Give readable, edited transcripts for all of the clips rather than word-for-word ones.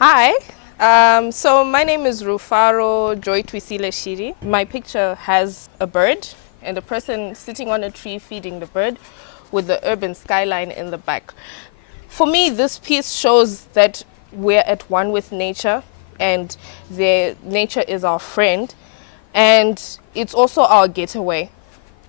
Hi, so my name is Rufaro Joy Twisile Shiri. My picture has a bird and a person sitting on a tree feeding the bird with the urban skyline in the back. For me, this piece shows that we're at one with nature and nature is our friend, and it's also our getaway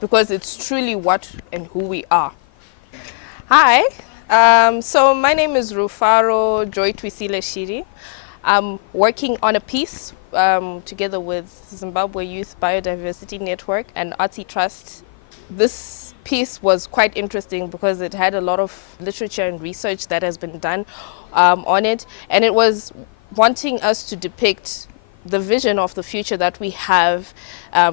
because it's truly what and who we are. Hi, so my name is Rufaro Joy Twisile Shiri. I'm working on a piece together with Zimbabwe Youth Biodiversity Network and Artzi Trust. This piece was quite interesting because it had a lot of literature and research that has been done on it, and it was wanting us to depict the vision of the future that we have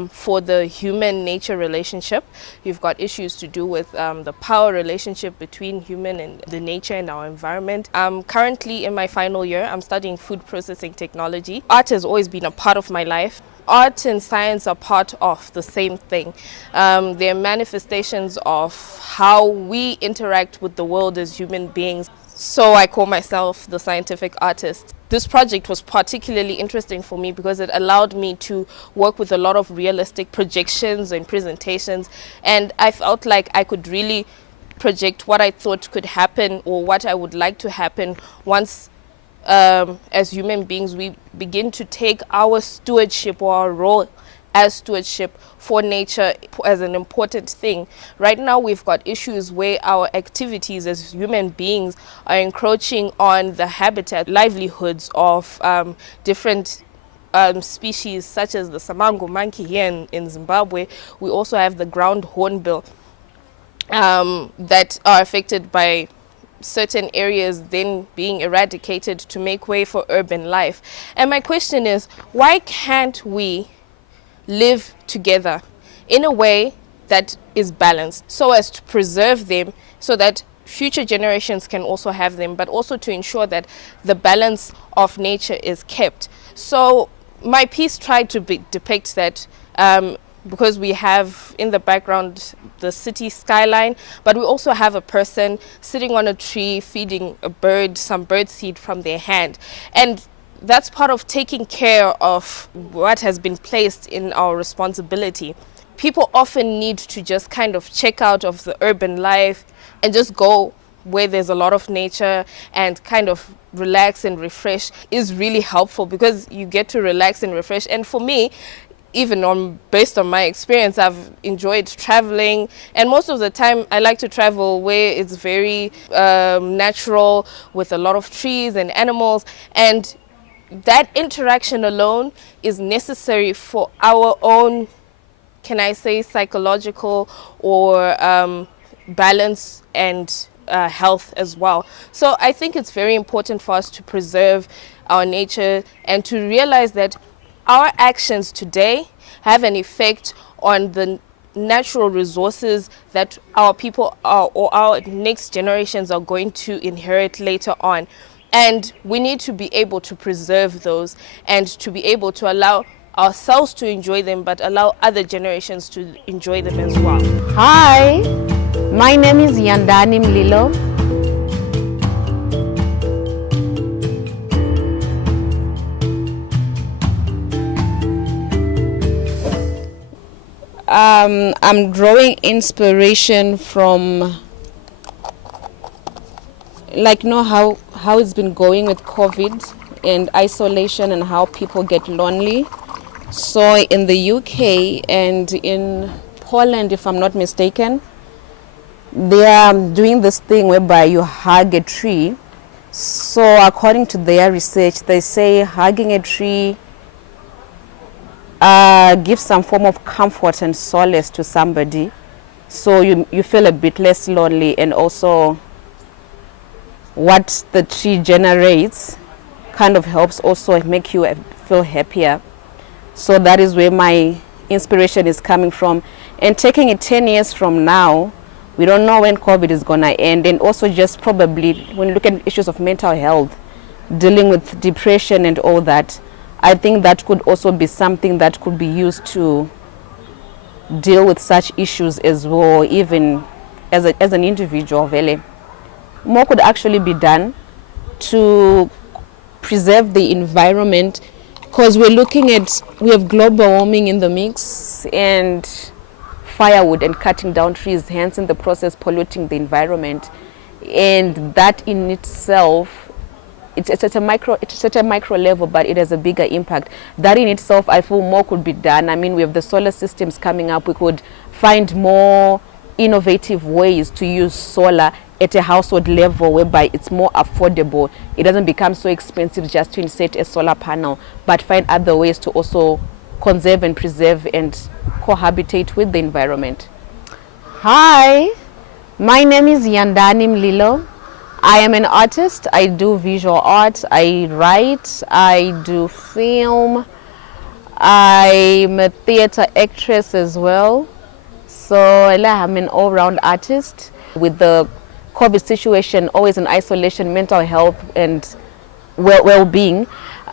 for the human-nature relationship. You've got issues to do with the power relationship between human and the nature and our environment. I'm currently in my final year. I'm studying food processing technology. Art has always been a part of my life. Art and science are part of the same thing. They're manifestations of how we interact with the world as human beings. So I call myself the scientific artist. This project was particularly interesting for me because it allowed me to work with a lot of realistic projections and presentations, and I felt like I could really project what I thought could happen or what I would like to happen once as human beings we begin to take our stewardship or our role as stewardship for nature as an important thing. Right now we've got issues where our activities as human beings are encroaching on the habitat, livelihoods of different species such as the samango monkey here in Zimbabwe. We also have the ground hornbill that are affected by certain areas then being eradicated to make way for urban life. And my question is, why can't we live together in a way that is balanced so as to preserve them so that future generations can also have them, but also to ensure that the balance of nature is kept? So my piece tried to depict that because we have in the background the city skyline, but we also have a person sitting on a tree feeding a bird some bird seed from their hand. And that's part of taking care of what has been placed in our responsibility. People often need to just kind of check out of the urban life and just go where there's a lot of nature and kind of relax and refresh is really helpful because you get to relax and refresh. And for me, even based on my experience, I've enjoyed traveling, and most of the time I like to travel where it's very natural with a lot of trees and animals, and that interaction alone is necessary for our own, can I say, psychological or balance and health as well. So I think it's very important for us to preserve our nature and to realize that our actions today have an effect on the natural resources that our people or our next generations are going to inherit later on. And we need to be able to preserve those and to be able to allow ourselves to enjoy them, but allow other generations to enjoy them as well. Hi, my name is Yandani Mlilo. I'm drawing inspiration from how it's been going with COVID and isolation and how people get lonely. So in the UK and in Poland, if I'm not mistaken, they are doing this thing whereby you hug a tree. So according to their research, they say hugging a tree gives some form of comfort and solace to somebody. So you feel a bit less lonely, and also what the tree generates kind of helps also make you feel happier. So that is where my inspiration is coming from. And taking it 10 years from now, we don't know when COVID is going to end. And also just probably when you look at issues of mental health, dealing with depression and all that, I think that could also be something that could be used to deal with such issues as well, even as an individual. More could actually be done to preserve the environment, because we have global warming in the mix and firewood and cutting down trees, hence in the process polluting the environment. And that in itself, it's at a micro level, but it has a bigger impact. That in itself, I feel more could be done. I mean, we have the solar systems coming up. We could find more innovative ways to use solar at a household level, whereby it's more affordable. It doesn't become so expensive just to insert a solar panel, but find other ways to also conserve and preserve and cohabitate with the environment. Hi, my name is Yandani Mlilo. I am an artist. I do visual art, I write, I do film. I'm a theater actress as well. So I'm an all-round artist. With the COVID situation, always in isolation, mental health and well-being,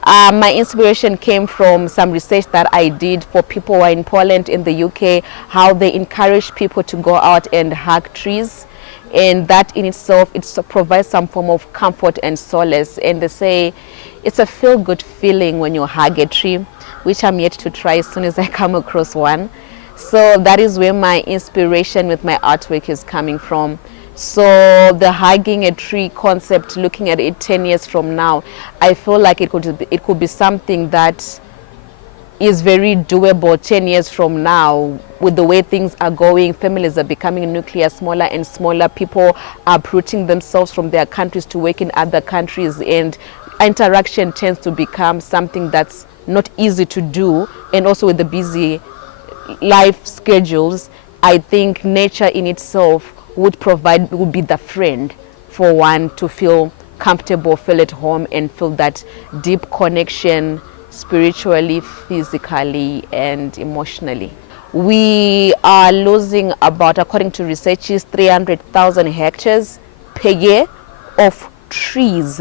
my inspiration came from some research that I did for people who are in Poland, in the UK, how they encourage people to go out and hug trees. And that in itself, it provides some form of comfort and solace. And they say it's a feel-good feeling when you hug a tree, which I'm yet to try as soon as I come across one. So that is where my inspiration with my artwork is coming from. So the hugging a tree concept, looking at it 10 years from now, I feel like it could be something that is very doable 10 years from now. With the way things are going, families are becoming nuclear, smaller and smaller. People are uprooting themselves from their countries to work in other countries, and interaction tends to become something that's not easy to do. And also with the busy life schedules, I think nature in itself would be the friend for one to feel comfortable, feel at home, and feel that deep connection spiritually, physically, and emotionally. We are losing about, according to researchers, 300,000 hectares per year of trees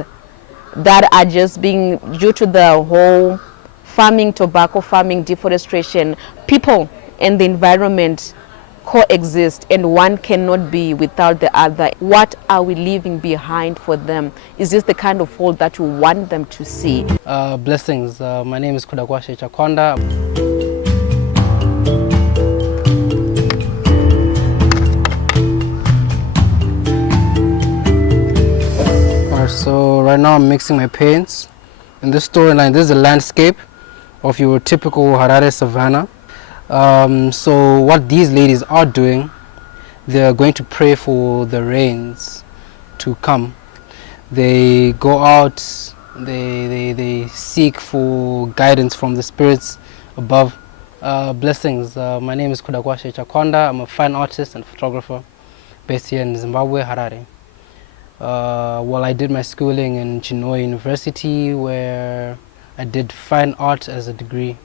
that are just being, due to the whole farming, tobacco farming, deforestation. People and the environment coexist, and one cannot be without the other. What are we leaving behind for them? Is this the kind of world that we want them to see? Blessings. My name is Kudakwashe Chakonda. Alright, so right now I'm mixing my paints. In this storyline, this is a landscape of your typical Harare savanna. So what these ladies are doing, they're going to pray for the rains to come. They go out, they seek for guidance from the spirits above. Blessings. My name is Kudakwashe Chakonda. I'm a fine artist and photographer based here in Zimbabwe, Harare. Well, I did my schooling in Chinhoyi University, where I did fine art as a degree.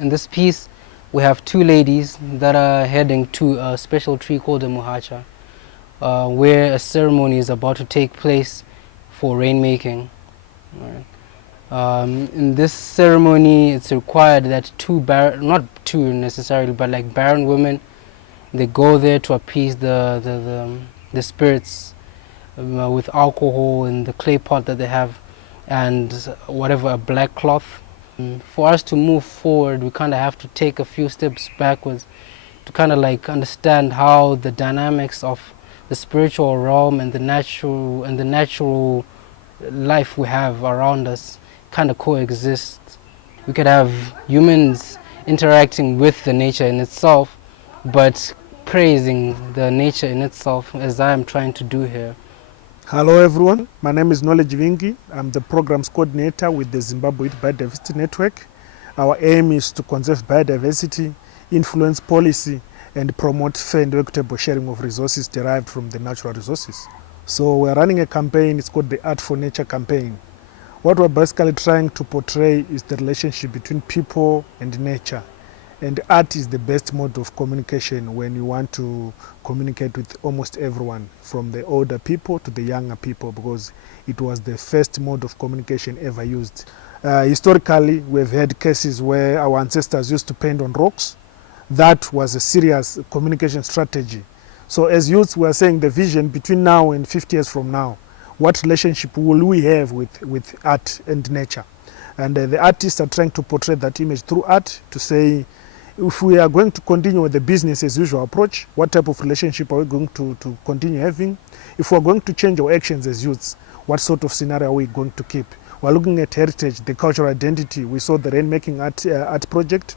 In this piece, we have two ladies that are heading to a special tree called a muhacha, where a ceremony is about to take place for rainmaking. Right. In this ceremony, it's required that not two necessarily, but like barren women, they go there to appease the spirits with alcohol in the clay pot that they have, and whatever, a black cloth. For us to move forward, we kind of have to take a few steps backwards to kind of like understand how the dynamics of the spiritual realm and the natural life we have around us kind of coexist. We could have humans interacting with the nature in itself, but praising the nature in itself, as I am trying to do here. Hello everyone, my name is Knowledge Vingi. I'm the programs coordinator with the Zimbabwe Biodiversity Network. Our aim is to conserve biodiversity, influence policy, and promote fair and equitable sharing of resources derived from the natural resources. So we're running a campaign, it's called the Art for Nature campaign. What we're basically trying to portray is the relationship between people and nature. And art is the best mode of communication when you want to communicate with almost everyone, from the older people to the younger people, because it was the first mode of communication ever used. Historically, we've had cases where our ancestors used to paint on rocks. That was a serious communication strategy. So as youths, we are saying the vision between now and 50 years from now, what relationship will we have with art and nature. And the artists are trying to portray that image through art to say, if we are going to continue with the business as usual approach, what type of relationship are we going to continue having? If we are going to change our actions as youths, what sort of scenario are we going to keep? We are looking at heritage, the cultural identity. We saw the rainmaking art project.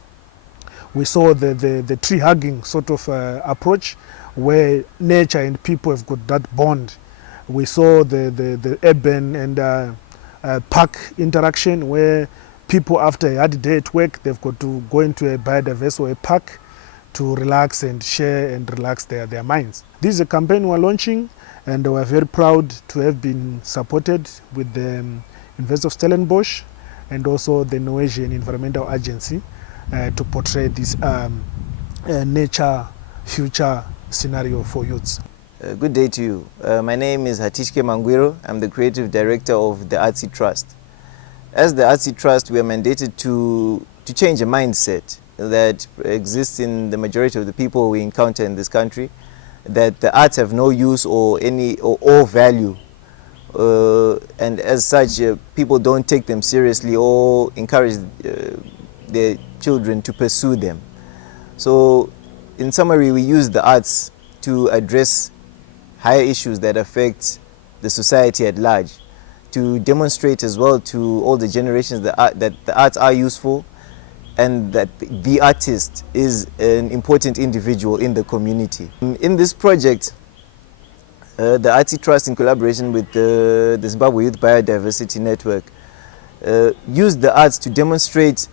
We saw the tree hugging sort of approach where nature and people have got that bond. We saw the urban and park interaction where people after a hard day at work, they've got to go into a biodiverse or a park to relax and share and relax their minds. This is a campaign we're launching, and we're very proud to have been supported with the University of Stellenbosch and also the Norwegian Environmental Agency to portray this nature future scenario for youths. Good day to you. My name is Hatishke Mangwiro. I'm the creative director of the Artzi Trust. As the Artzi Trust, we are mandated to change a mindset that exists in the majority of the people we encounter in this country, that the arts have no use or value, and as such, people don't take them seriously or encourage their children to pursue them. So, in summary, we use the arts to address higher issues that affect the society at large, to demonstrate as well to all the generations that the arts are useful and that the artist is an important individual in the community. In this project, the Artzi Trust, in collaboration with the Zimbabwe Youth Biodiversity Network, used the arts to demonstrate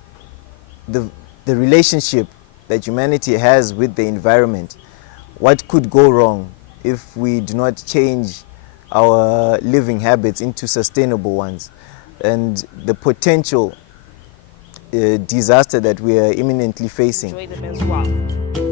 the relationship that humanity has with the environment. What could go wrong if we do not change our living habits into sustainable ones, and the potential disaster that we are imminently facing. Enjoy them as well.